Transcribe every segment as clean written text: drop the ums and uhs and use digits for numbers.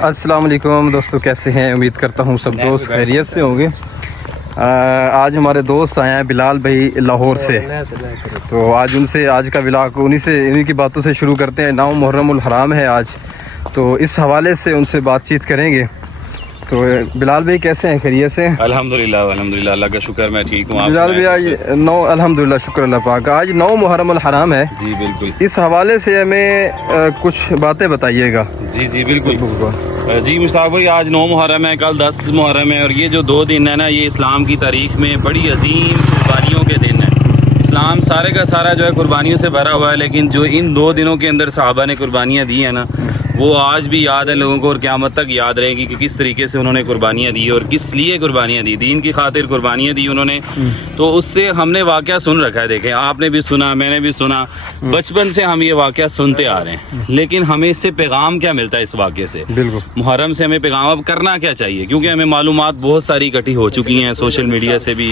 अस्सलाम वालेकुम दोस्तों, कैसे हैं? उम्मीद करता हूँ सब दोस्त खैरियत से होंगे। आज हमारे दोस्त आए हैं बिलाल भाई लाहौर से, तो आज उनसे आज का व्लॉग इन्हीं की बातों से शुरू करते हैं। 9 मुहर्रम उल हराम है आज, तो इस हवाले से उनसे बातचीत करेंगे। तो बिलाल भाई कैसे हैं? खैरियत से? अल्हम्दुलिल्लाह अल्हम्दुलिल्लाह, अल्लाह का शुक्र, मैं ठीक हूँ। बिलाल भाई आज 9 अल्हम्दुलिल्लाह शुक्र अल्लाह पाक, आज 9 मुहर्रम उल हराम है। जी बिल्कुल, इस हवाले से हमें कुछ बातें बताइएगा। जी बिल्कुल जी मुश्ताक भाई, आज 9 मुहर्रम है, कल 10 मुहर्रम है, और ये जो 2 दिन है ना, ये इस्लाम की तारीख में बड़ी अजीम कुर्बानियों के दिन है। इस्लाम सारे का सारा जो है कुर्बानियों से भरा हुआ है, लेकिन जो इन 2 दिनों के अंदर सहाबा ने कुर्बानियाँ दी है ना, वो आज भी याद है लोगों को और क़यामत तक याद रहेगी कि किस तरीके से उन्होंने कुर्बानियाँ दी और किस लिए कुर्बानियाँ दी। दीन की खातिर कुर्बानियाँ दी उन्होंने। तो उससे हमने वाक़या सुन रखा है, देखें आपने भी सुना, मैंने भी सुना, बचपन से हम ये वाक़या सुनते आ रहे हैं। लेकिन हमें इससे पैगाम क्या मिलता है इस वाक़े से? बिल्कुल, मुहर्रम से हमें पैगाम अब करना क्या चाहिए? क्योंकि हमें मालूमात बहुत सारी इकट्ठी हो चुकी हैं, सोशल मीडिया से भी,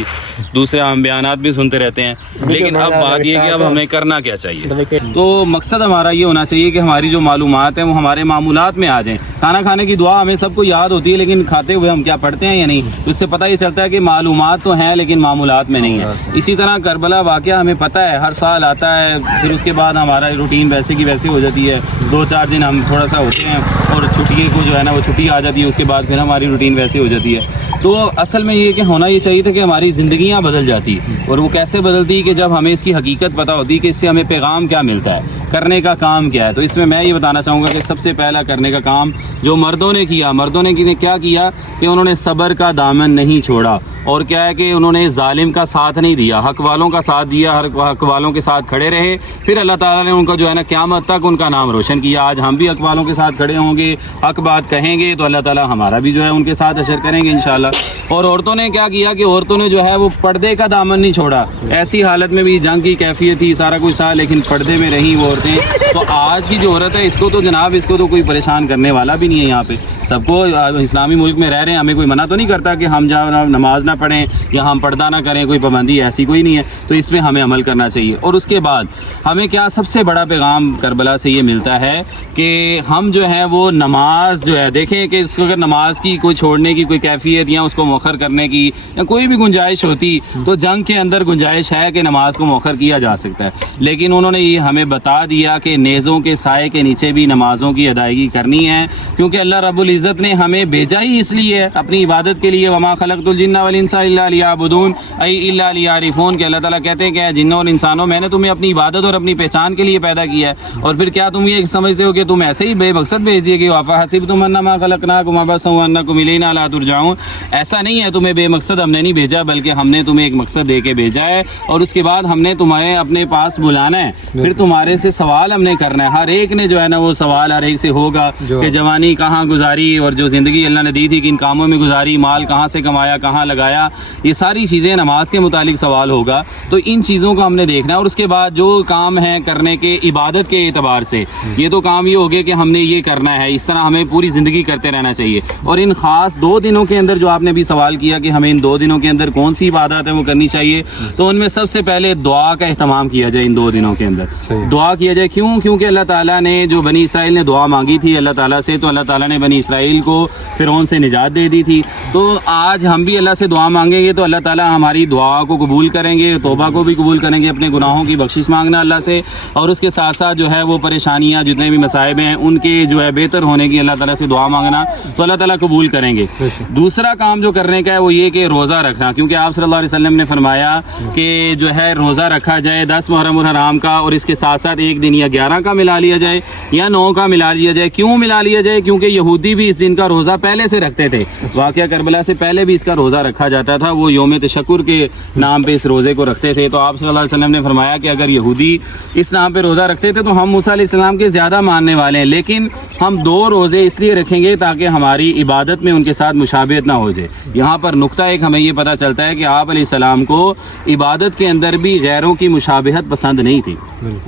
दूसरे हम बयानात भी सुनते रहते हैं, लेकिन अब बात ये कि अब हमें करना क्या चाहिए। तो मकसद हमारा ये होना चाहिए कि हमारी जो मालूमात हैं वो हमारे मामूलात में आ जाएं। खाना खाने की दुआ हमें सबको याद होती है, लेकिन खाते हुए हम क्या पढ़ते हैं या नहीं, तो इससे पता ये चलता है कि मालूमात तो हैं लेकिन मामूलात में नहीं है। इसी तरह करबला वाक़या हमें पता है, हर साल आता है, फिर उसके बाद हमारा रूटीन वैसे की वैसे हो जाती है। 2-4 दिन हम थोड़ा सा होते हैं और छुट्टी को जो है ना वो छुट्टी आ जाती है, उसके बाद फिर हमारी रूटीन वैसे हो जाती है। तो असल में ये कि होना ये चाहिए था कि हमारी ज़िंदगियाँ बदल जाती, और वो कैसे बदलती कि जब हमें इसकी हकीकत पता होती कि इससे हमें पैगाम क्या मिलता है, करने का काम क्या है। तो इसमें मैं ये बताना चाहूँगा कि सबसे पहला करने का काम जो मर्दों ने किया, मर्दों ने क्या किया कि उन्होंने सब्र का दामन नहीं छोड़ा, और क्या है कि उन्होंने जालिम का साथ नहीं दिया, हक वालों का साथ दिया, हक वालों के साथ खड़े रहे। फिर अल्लाह ताला ने उनका जो है ना क़यामत तक उनका नाम रोशन किया। आज हम भी हक वालों के साथ खड़े होंगे, हक बात कहेंगे, तो अल्लाह ताला हमारा भी जो है उनके साथ अशर करेंगे इंशाल्लाह। और औरतों ने क्या किया कि औरतों ने जो है वो पर्दे का दामन नहीं छोड़ा। ऐसी हालत में भी जंग की कैफियत थी, सारा कुछ था, लेकिन पर्दे में रही वो औरतें। तो आज की जो औरत है, इसको तो जनाब इसको तो कोई परेशान करने वाला भी नहीं है। यहाँ पे सबको इस्लामी मुल्क में रह रहे हैं, हमें कोई मना तो नहीं करता कि हम जहाँ नमाज ना पढ़ें या हम पर्दा ना करें, कोई पाबंदी ऐसी कोई नहीं है। तो इसमें हमें अमल करना चाहिए। और उसके बाद हमें क्या सबसे बड़ा पैगाम करबला से ये मिलता है कि हम जो है वो नमाज जो है, देखें कि इसको अगर नमाज की कोई छोड़ने की कोई कैफियत या उसको मौखर करने की या कोई भी गुंजाइश होती, तो जंग के अंदर गुंजाइश है कि नमाज को मौखर किया जा सकता है। लेकिन उन्होंने ये हमें बता दिया कि नेज़ों के साए के नीचे भी नमाजों की अदायगी करनी है, क्योंकि अल्लाह रब्बुल इज़्ज़त ने हमें भेजा ही इसलिए अपनी इबादत के लिए। वमा खलक़तुल जिन्ना वल इंसा इल्ला लियअबुदून ऐ इल्ला लियारिफून, के अल्लाह ताला कहते हैं कि जिन्नों और इंसानों, मैंने तुम्हें अपनी इबादत और अपनी पहचान के लिए पैदा किया है। और फिर क्या तुम ये समझते हो कि तुम ऐसे ही बेमकसद भेज दिए कि वाफ़ा हसिबतुम अन्नमा खलक़नाकुम अबसन व अन्नकुम इलैना ला तुरजाऊन? ऐसा नहीं है, तुम्हें बेमकसद हमने नहीं भेजा, बल्कि हमने तुम्हें एक मकसद दे के भेजा है, और उसके बाद हमने तुम्हें अपने पास बुलाना है, फिर तुम्हारे से सवाल हमने करना है। हर एक ने जो है ना वो सवाल हर एक से होगा कि जवानी कहाँ गुजारी, और जो ज़िंदगी अल्लाह ने दी थी किन कामों में गुजारी, माल कहाँ से कमाया, कहाँ लगाया, ये सारी चीज़ें नमाज के मुतालिक सवाल होगा। तो इन चीज़ों को हमने देखना है। और उसके बाद जो काम है करने के इबादत के एतबार से, ये तो काम ये हो गया कि हमने ये करना है, इस तरह हमें पूरी ज़िंदगी करते रहना चाहिए। और इन ख़ास 2 दिनों के अंदर जो आपने भी सवाल किया कि हमें इन 2 दिनों के अंदर कौन सी इबादत है वो करनी चाहिए, तो उनमें सबसे पहले दुआ का अहतमाम किया जाए। इन 2 दिनों के अंदर दुआ किया जाए। क्यों? क्योंकि अल्लाह ताला ने जो बनी इसराइल ने दुआ मांगी थी अल्लाह ताला से, तो अल्लाह ताला ने बनी इसराइल को फिरौन से निजात दे दी थी। तो आज हम भी अल्लाह से दुआ मांगेंगे तो अल्लाह ताला हमारी दुआ को कबूल करेंगे, तौबा को भी कबूल करेंगे, अपने गुनाहों की बख्शिश मांगना अल्लाह से, और उसके साथ साथ जो है वो परेशानियाँ जितने भी मसाइब हैं उनके जो है बेहतर होने की अल्लाह ताला से दुआ मांगना, तो अल्लाह ताला कबूल करेंगे। दूसरा काम जो करने का है वो ये कि रोज़ा रखना, क्योंकि आप सल्लल्लाहु अलैहि वसल्लम ने फरमाया कि जो है रोज़ा रखा जाए 10 मुहर्रम उल हराम का, और इसके साथ साथ एक दिन या 11 का मिला लिया जाए या 9 का मिला लिया जाए। क्यों मिला लिया जाए? क्योंकि यहूदी भी इस दिन का रोज़ा पहले से रखते थे। वाक़या करबला से पहले भी इसका रोज़ा रखा जाता था, वो यौम तशक्कुर के नाम पे इस रोज़े को रखते थे। तो आप सल्लल्लाहु अलैहि वसल्लम ने फरमाया कि अगर यहूदी इस नाम पे रोज़ा रखते थे तो हम मूसा अलैहिस्सलाम के ज़्यादा मानने वाले हैं, लेकिन हम 2 रोज़े इसलिए रखेंगे ताकि हमारी इबादत में उनके साथ मुशाबिहत ना हो जाए। यहाँ पर नुक्ता एक हमें ये पता चलता है कि आप अलैहिस्सलाम को इबादत के अंदर भी गैरों की मुशाबिहत पसंद नहीं थी।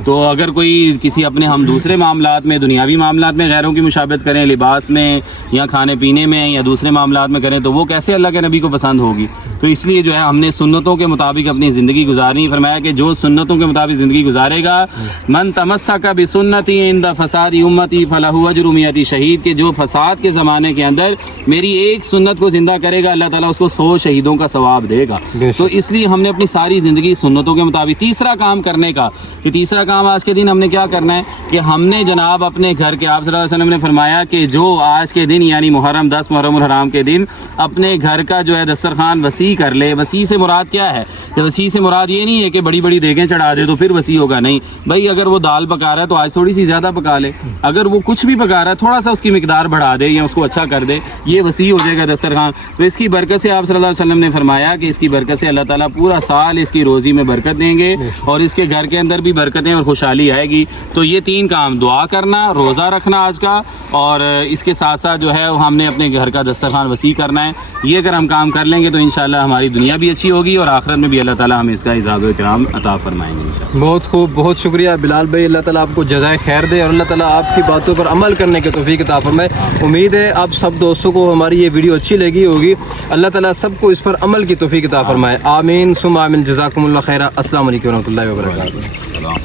तो अगर کوئی کسی اپنے ہم دوسرے معاملات میں دنیاوی معاملات میں غیروں کی مشابہت کریں، لباس میں یا کھانے پینے میں یا دوسرے معاملات میں کریں تو وہ کیسے اللہ کے نبی کو پسند ہوگی؟ تو اس لیے جو ہے ہم نے سنتوں کے مطابق اپنی زندگی گزارنی. فرمایا کہ جو سنتوں کے مطابق زندگی گزارے گا، من تمسک بسنتی عند فساد امتی فلہ اجر 100 شہید، کے جو فساد کے زمانے کے اندر میری ایک سنت کو زندہ کرے گا اللہ تعالیٰ اس کو 100 شہیدوں کا ثواب دے گا. تو اس لیے ہم نے اپنی ساری زندگی سنتوں کے مطابق. تیسرا کام کرنے کا، کہ تیسرا کام آج کے دن ہم نے کیا کرنا ہے کہ ہم نے جناب اپنے گھر کے، آپ صلی اللہ علیہ وسلم نے فرمایا کہ جو آج کے دن یعنی محرم 10 محرم الحرام کے دن اپنے گھر کا جو ہے دسترخوان وسیع کر لے. وسیع سے مراد کیا ہے؟ کہ وسیع سے مراد یہ نہیں ہے کہ بڑی بڑی دیگیں چڑھا دے تو پھر وسیع ہوگا، نہیں بھائی. اگر وہ دال پکا رہا ہے تو آج تھوڑی سی زیادہ پکا لے، اگر وہ کچھ بھی پکا رہا ہے تھوڑا سا اس کی مقدار بڑھا دے یا اس کو اچھا کر دے، یہ وسیع ہو جائے گا دسترخوان. تو اس کی برکت سے آپ صلی اللہ علیہ وسلم نے فرمایا کہ اس کی برکت سے اللہ تعالیٰ پورا سال اس کی روزی میں برکت دیں گے اور اس کے گھر کے اندر بھی برکتیں اور خوشحالی آئے گی. تو یہ 3 کام، دعا کرنا، روزہ رکھنا آج کا، اور اس کے ساتھ ساتھ جو ہے ہم نے اپنے گھر کا دسترخوان وسیع کرنا ہے. یہ اگر ہم کام کر لیں گے تو انشاءاللہ ہماری دنیا بھی اچھی ہوگی اور آخرت میں بھی اللہ تعالیٰ ہمیں اس کا اعزاز و اکرام عطا فرمائیں گے انشاءاللہ. بہت خوب، بہت شکریہ بلال بھائی. اللہ تعالیٰ آپ کو جزائے خیر دے اور اللہ تعالیٰ آپ کی باتوں پر عمل کرنے کے توفیق عطا فرمائے. امید ہے آپ سب دوستوں کو ہماری یہ ویڈیو اچھی لگی ہوگی. اللہ تعالیٰ سب کو اس پر عمل کی توفیق عطا فرمائے. آمین ثم آمین. جزاکم اللہ خیرہ. السلام علیکم ورحمۃ اللہ وبرکاتہ.